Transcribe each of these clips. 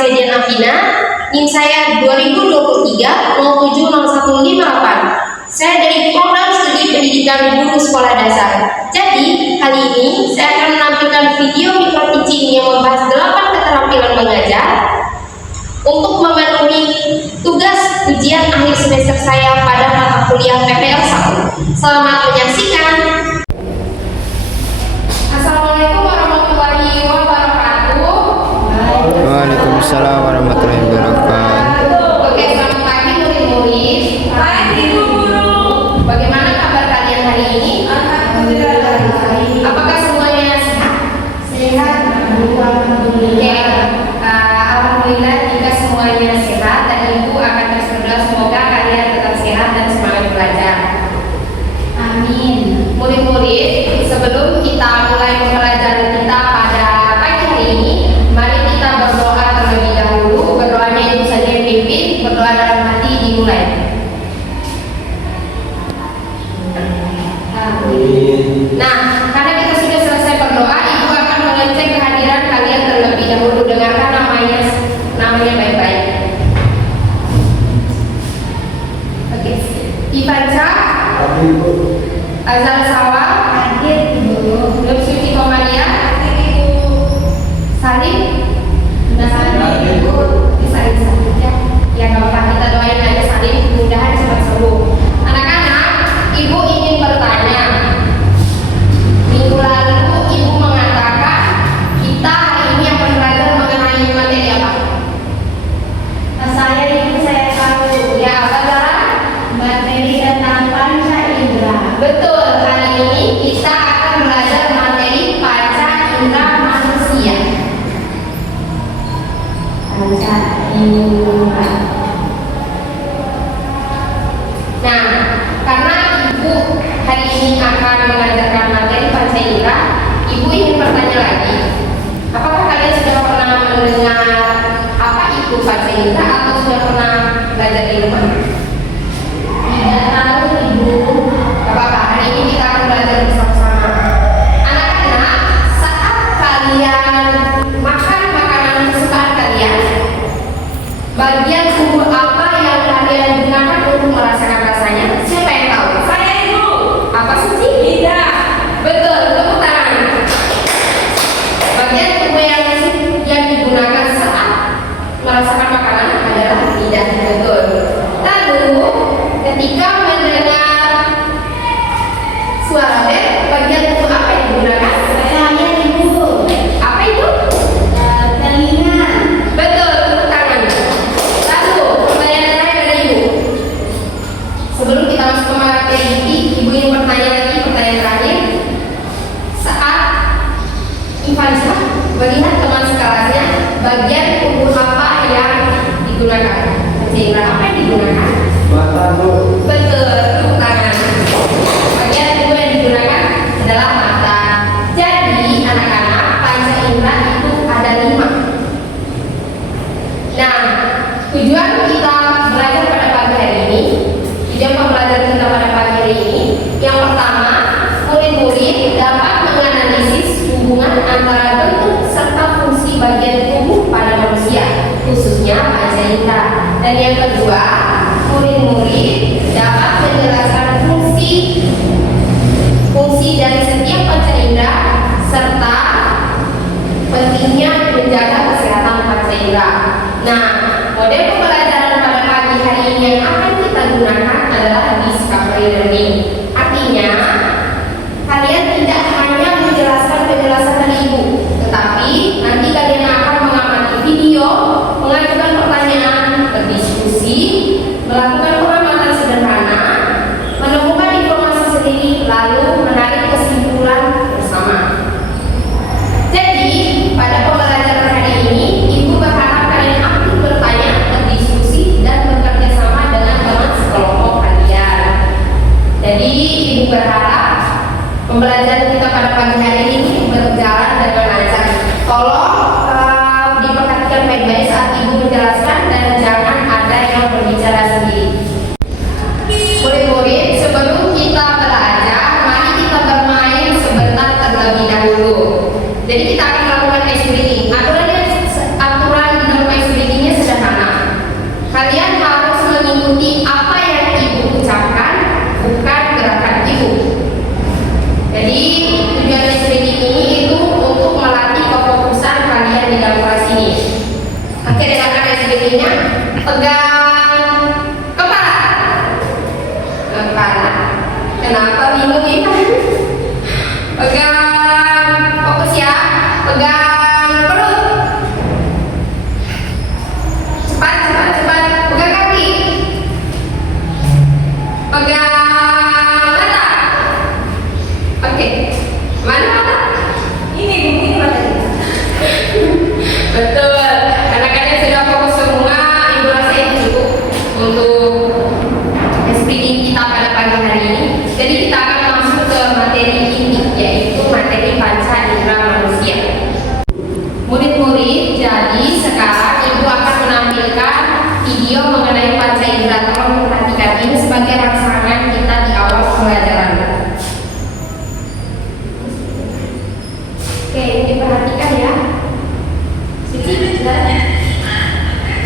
saya Dian Afina, NIM saya 2023-070158. Saya dari Program Studi Pendidikan Guru Sekolah Dasar. Jadi, kali ini saya akan menampilkan video micro teaching yang membahas 8 keterampilan mengajar untuk memenuhi tugas ujian akhir semester saya pada mata kuliah PPL 1. Selamat menyaksikan. Assalamualaikum warahmatullahi wabarakatuh. Waalaikumsalam warahmatullahi wabarakatuh. Oke, selamat pagi murid-murid. Pagi Bu Guru. Bagaimana kabar kalian hari ini? Alhamdulillah. Apakah semuanya sehat? Sehat. Oke, alhamdulillah jika semuanya sehat dan Ibu akan terus berdoa semoga kalian tetap sehat dan semangat belajar. Amin. Murid-murid, sebelum kita mulai pembelajaran kita pada pagi hari ini, mari kita berdoa terlebih dahulu. Berdoanya Ibu saja yang pimpin, berdoa dalam hati dimulai. Nah, karena kita sudah selesai berdoa, Ibu akan mengecek kehadiran kalian terlebih dahulu. Dengarkan namanya baik-baik. Oke, Ivanca, Azal Sawal, Hadir Bu. Nur Suci Komaria, Salim, Hadir Bu. Salim ya. Ya nggak apa-apa, kita doain aja Salim mudah-mudahan cepat sembuh. Anak-anak, Ibu ingin bertanya. Minggu lalu Ibu mengatakan kita hari ini akan belajar mengenai materi apa? Saya tahu Ya, apa Zara? materi tentang panca indera. Betul, hari ini kita akan belajar materi panca indera manusia. Panca indera. Nah, karena Ibu hari ini akan mengajarkan materi panca indera, Ibu ingin bertanya lagi. Apakah kalian sudah pernah mendengar apa itu panca indera atau sudah pernah belajar di rumah? Tidak tahu Ibu. Gak apa-apa, hari ini kita akan belajar bersama-sama. Anak-anak, saat kalian makan makanan kesukaan kalian, bagian tubuh apa yang kalian gunakan untuk merasakan rasanya? Siapa yang tahu? Saya Ibu. Apa sih? Lidah. Betul, tepuk tangan. Bagian tubuh yang digunakan saat merasakan makanan adalah lidah. Betul. Lalu, ketika mendengar suara bel, bagian tubuh apa yang digunakan? Saya Ibu. Apa itu? Telinga. Betul, tepuk tangan. Lalu, pertanyaan terakhir dari Ibu. Sebelum kita masuk ke materi inti, Ibu ingin bertanya lagi, pertanyaan terakhir. Saat Ivanca melihat teman sekelasnya, bagian tubuh apa yang digunakan? Sehingga apa yang digunakan? Betul, tepuk tangan. Bagian tubuh yang digunakan adalah mata. Jadi, anak-anak, panca indera itu ada 5. Nah, tujuan kita belajar pada pagi hari ini, tujuan pembelajaran kita pada pagi hari ini, yang pertama, murid-murid dapat menganalisis hubungan antara bentuk serta fungsi bagian tubuh pada manusia, khususnya panca indera. Dan yang kedua, murid-murid dapat menjelaskan fungsi dari setiap panca indera serta pentingnya menjaga kesehatan panca indera. Nah, model pembelajaran pada pagi hari ini yang akan kita gunakan adalah discovery learning. Artinya, kalian tidak hanya menjelaskan penjelasan dari Ibu, tetapi nanti kalian akan mengamati video, mengajukan pertanyaan, berdiskusi, melakukan pengamatan sederhana, menemukan informasi sendiri, lalu menarik kesimpulan bersama. Jadi, pada pembelajaran hari ini, Ibu berharap kalian aktif bertanya, berdiskusi, dan bekerja sama dengan teman sekelompok kalian. Jadi, Ibu berharap pembelajaran kita pada pagi hari ini berjalan dengan lancar. Tolong diperhatikan baik-baik saat Ibu menjelaskan dan jangan ada yang berbicara sendiri. Murid-murid, sebelum kita belajar, mari kita bermain sebentar terlebih dahulu. Jadi kita akan melakukan ice breathing. Aturan di dalam ice ini sebagai rangsangan kita di awal pelajaran. Oke, ini diperhatikan ya. Suci,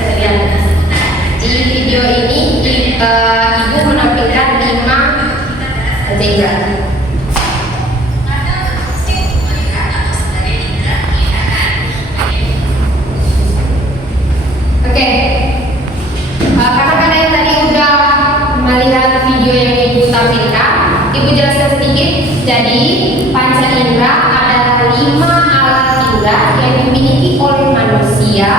kemudian di video ini ibu menampilkan 5 aljabar. Oke, karena kalian tadi udah melihat video yang ibu tampilkan, ibu jelaskan sedikit. Jadi panca indera adalah 5 alat indera yang dimiliki oleh manusia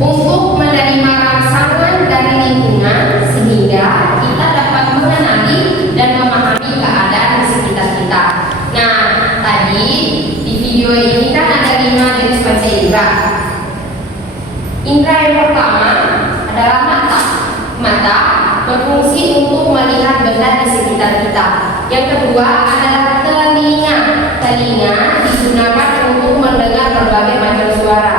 untuk menerima rangsangan dari lingkungan sehingga kita dapat mengenali dan memahami keadaan di sekitar kita. Nah, tadi di video ini kan ada 5 jenis panca indera. Indera yang pertama adalah mata. Mata berfungsi untuk melihat benda di sekitar kita. Yang kedua adalah telinga. Telinga digunakan untuk mendengar berbagai macam suara.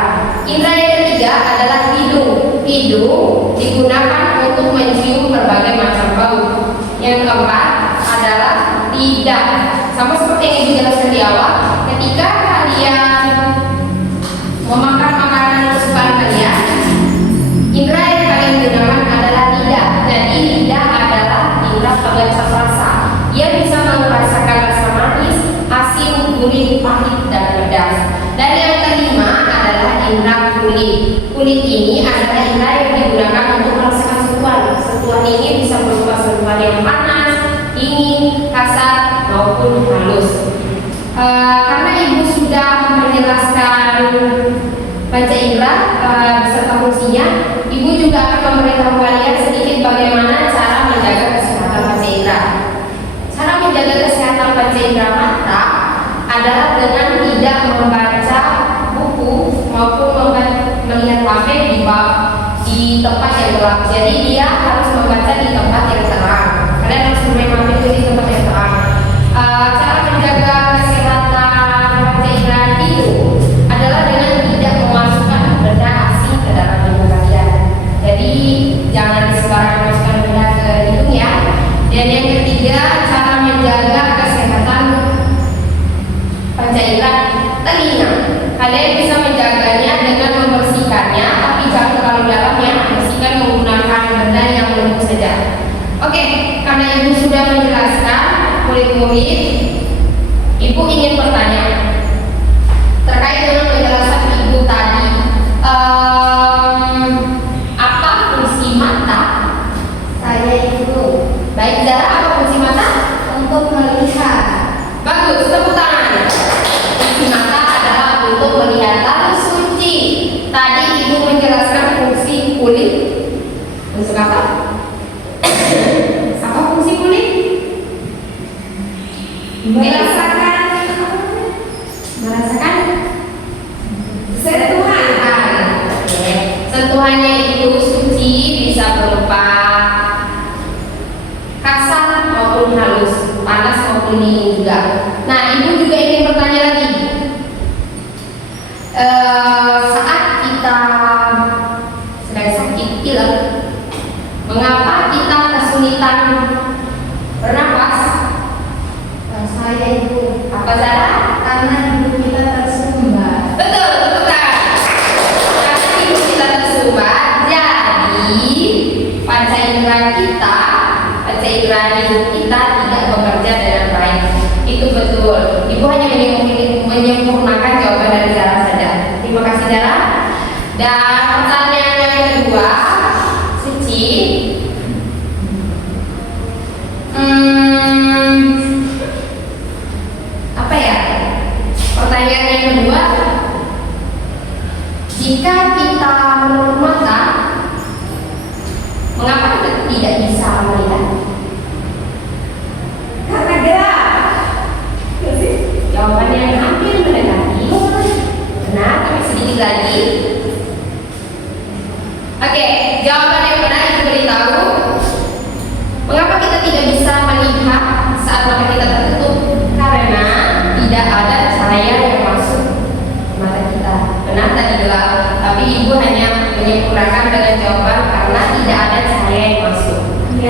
Indera yang ketiga adalah hidung. Hidung digunakan untuk mencium berbagai macam bau. Yang keempat adalah lidah. Sama seperti yang ibu jelaskan di awal, ketika kalian memakan makanan kesukaan kalian, indera yang kalian gunakan adalah lidah. Jadi lidah adalah indera pengeras rasa. Ia bisa merasakan rasa manis, asin, gurih, pahit, dan pedas. Dan yang kelima adalah indera kulit. Kulit ini adalah indera yang digunakan untuk merasakan sentuhan. Sentuhan ini bisa berupa sentuhan yang panas, dingin, kasar, maupun halus. Karena ibu sudah menjelaskan panca indera beserta fungsinya, ibu juga akan memberitahu kalian sedikit bagaimana cara menjaga kesehatan panca indera. Cara menjaga kesehatan panca indera mata adalah dengan tidak membaca buku maupun melihat HP di tempat yang gelap. Jadi dia harus membaca di tempat yang terang. Kalian harus bermain HP itu di tempat yang terang. Cara menjaga kesehatan panca indera itu adalah dengan tidak memasukkan benda asing ke dalam hidung kalian. Jadi jangan sembarangan masukkan benda ke hidung ya. Dan yang ketiga, cara menjaga kesehatan panca indera telinga. Kalian bisa menjaganya dengan membersihkannya, tapi jangan terlalu dalam ya. Bersihkan menggunakan benda yang lembut saja. Oke, karena ibu sudah menjelaskan murid-murid, ibu ingin bertanya terkait dengan penjelasan ibu tadi. Apa fungsi mata? Saya itu Baik, Zara, apa fungsi mata? untuk melihat. Bagus, tepuk tangan. Fungsi mata adalah untuk melihat. Lalu Suci, tadi ibu menjelaskan fungsi kulit. Untuk apa? Apa fungsi kulit? Merasakan sentuhan. Oke. Sentuhannya itu Suci bisa berupa kasar maupun halus, panas maupun dingin juga. Nah, ibu juga ingin bertanya lagi. Saat kita sedang sakit pilek, mengapa kita kesulitan bernapas? Saya itu Apa Zara? karena hidung kita tersumbat. Betul, bukan? Karena hidung kita tersumbat, jadi panca indera kita, panca indera hidung kita tidak bekerja dengan baik. Itu betul. Ibu hanya menyempurnakan jawaban dari Zara saja. Terima kasih Zara. Dan pertanyaan yang kedua, Suci. Apa ya? Pertanyaan yang kedua, jika kita menutup mata, mengapa kita tidak bisa melihat? Karena gelap. Jawabannya hampir mendekati. Benar, tapi sedikit lagi. Oke, jawaban yang benar itu beritahu mengapa kita tidak bisa melihat saat mata kita tertutup, karena tidak ada cahaya yang masuk ke mata kita. Benar, tadi gelap, tapi ibu hanya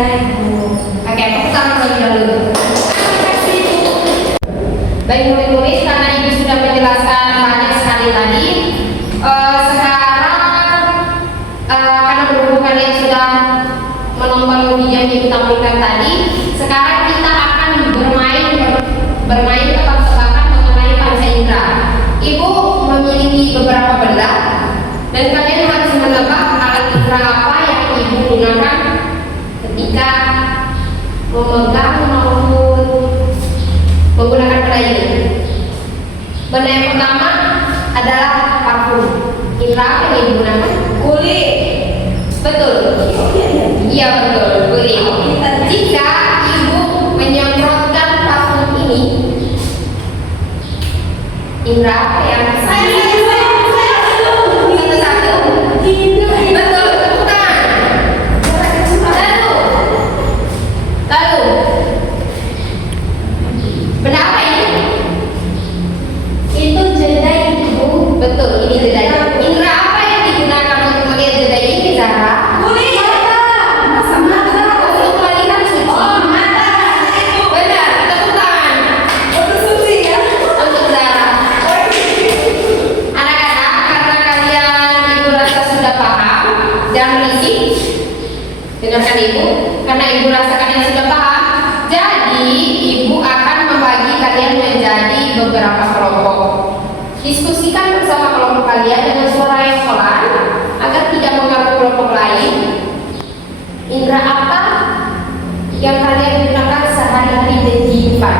Iya, Ibu. Oke, tepuk tangan terlebih dahulu. Terima kasih, Ibu. Baik murid-murid, karena Ibu sudah menjelaskan banyak sekali tadi, sekarang karena berhubung kalian sudah menonton video yang Ibu tampilkan tadi, sekarang kita akan bermain tebak-tebakan mengenai panca indera. Ibu memiliki beberapa benda dan kalian harus menebak alat indera apa yang Ibu gunakan ketika memegang maupun menggunakan benda ini. Benda yang pertama adalah parfum. Indera apa yang Ibu gunakan? Kulit. Betul. Iya betul, kulit. Jika Ibu menyemprotkan parfum ini, indera apa yang satu-satu? Betul, tepuk tangan. Lalu benda apa ini? Itu jeda, Ibu. Betul, ini jeda. Indera apa yang digunakan untuk melihat jeda ini, Zahra? Kulit. Mata. Untuk melihat suci. Oh, mata. Ibu. Benar, tepuk tangan Untuk suci ya. untuk Zahra. Anak-anak, karena kalian Ibu rasa sudah paham, jangan berisik. Dengarkan Ibu, karena Ibu rasa kalian sudah paham, jadi Ibu akan membagi kalian menjadi beberapa kelompok. Diskusikan bersama kelompok kalian dengan suara yang pelan agar tidak mengganggu kelompok lain. Indera apa yang kalian gunakan sehari-hari di kehidupan,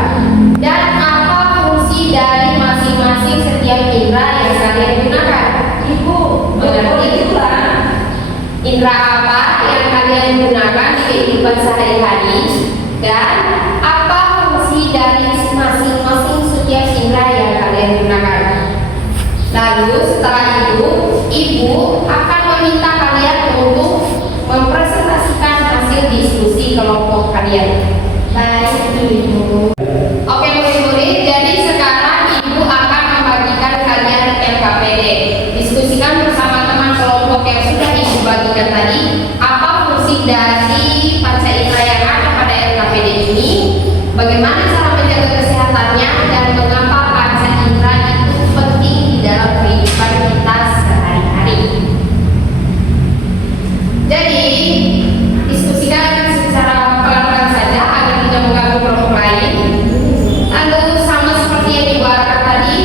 dan apa fungsi dari masing-masing setiap indera yang kalian gunakan? Ibu. Mengerti? Indera apa yang kalian gunakan di kehidupan sehari-hari, dan apa fungsi dari masing-masing setiap indera yang kalian gunakan? Lalu setelah itu, Ibu akan meminta kalian untuk mempresentasikan hasil diskusi kelompok kalian. Baik, Ibu. Oke murid-murid, jadi sekarang Ibu akan membagikan kalian LKPD. Diskusikan bersama teman kelompok yang sudah Ibu bagikan tadi, apa fungsi dari panca indera yang ada pada LKPD ini, bagaimana cara menjaga kesehatannya, dan mengapa panca indera itu penting di dalam kehidupan kita sehari-hari. Jadi, diskusikan secara pelan-pelan saja agar tidak mengganggu kelompok lain. Lalu sama seperti yang Ibu arahkan tadi,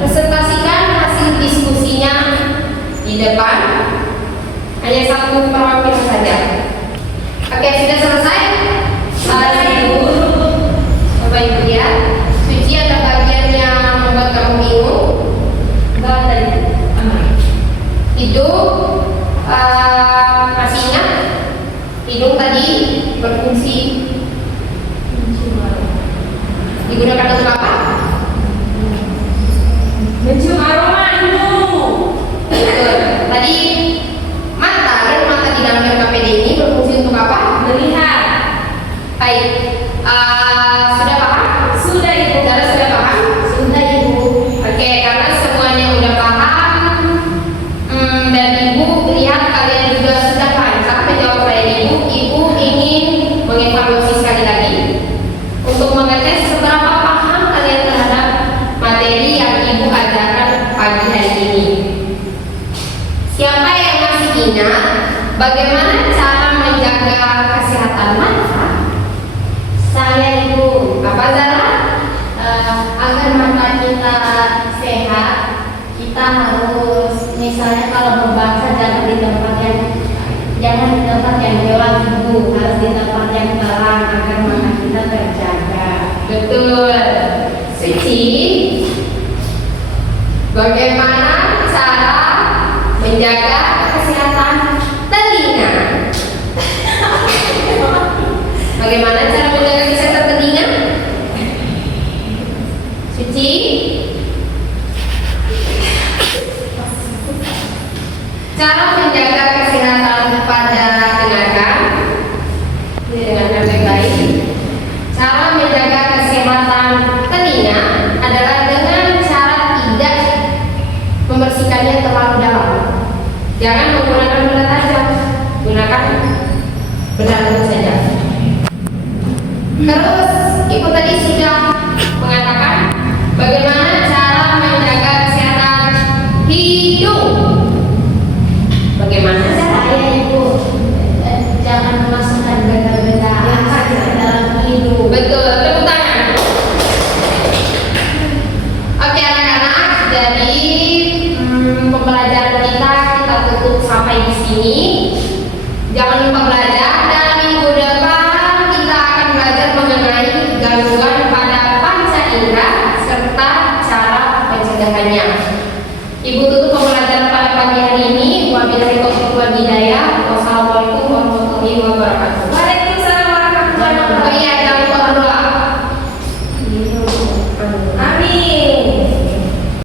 presentasikan hasil diskusinya di depan. Hanya satu perwakilan saja. Oke, sudah selesai? Ibu, Bapak Ibu ya. Suci, ada bagian yang membuat kamu bingung? Enggak tadi. Hidung, masih ingat? Hidung tadi berfungsi digunakan untuk apa? Mencium aroma, Ibu. Betul. Tadi mata, dan mata di dalam LKPD ini berfungsi untuk apa? Melihat. Baik. Sudah paham? Sudah, Ibu. Saudara sudah paham? Sudah, Ibu. Oke, karena semuanya udah paham, dan Ibu lihat kalian juga sudah lancar menjawab pertanyaan Ibu. Ibu ingin mengevaluasi sekali lagi untuk mengetes seberapa paham kalian terhadap materi yang Ibu ajarkan pagi hari ini. Siapa yang masih ingat bagaimana cara menjaga kesehatan mata? Saya, Ibu. Apa Zara? Agar mata kita sehat, kita harus misalnya kalau membaca jangan di tempat yang gelap, Ibu, harus di tempat yang terang agar mata kita terjaga. Betul. Suci, bagaimana cara menjaga kesehatan telinga? Bagaimana cara menjaga kesehatan telinga? Suci, cara menjaga kesehatan pada dengarkan, dengarkan baik-baik. Cara menjaga kesehatan telinga adalah dengan cara tidak membersihkannya terlalu dalam. Jangan menggunakan benda tajam, gunakan benda lembut saja. Terus Ibu tadi sudah mengatakan bagaimana cara menjaga kesehatan hidung. Bagaimana Saya Ibu jangan memasukkan benda-benda asing ke dalam hidung. Betul, tepuk tangan. Oke anak-anak, jadi pembelajaran kita tutup sampai di sini. Jangan lupa belajar dan minggu depan kita akan belajar mengenai gangguan pada panca indera serta cara pencegahannya. Ibu tutup pembelajaran pada pagi hari ini. Wabillahi taufiq wal hidayah. Wassalamualaikum warahmatullahi wabarakatuh.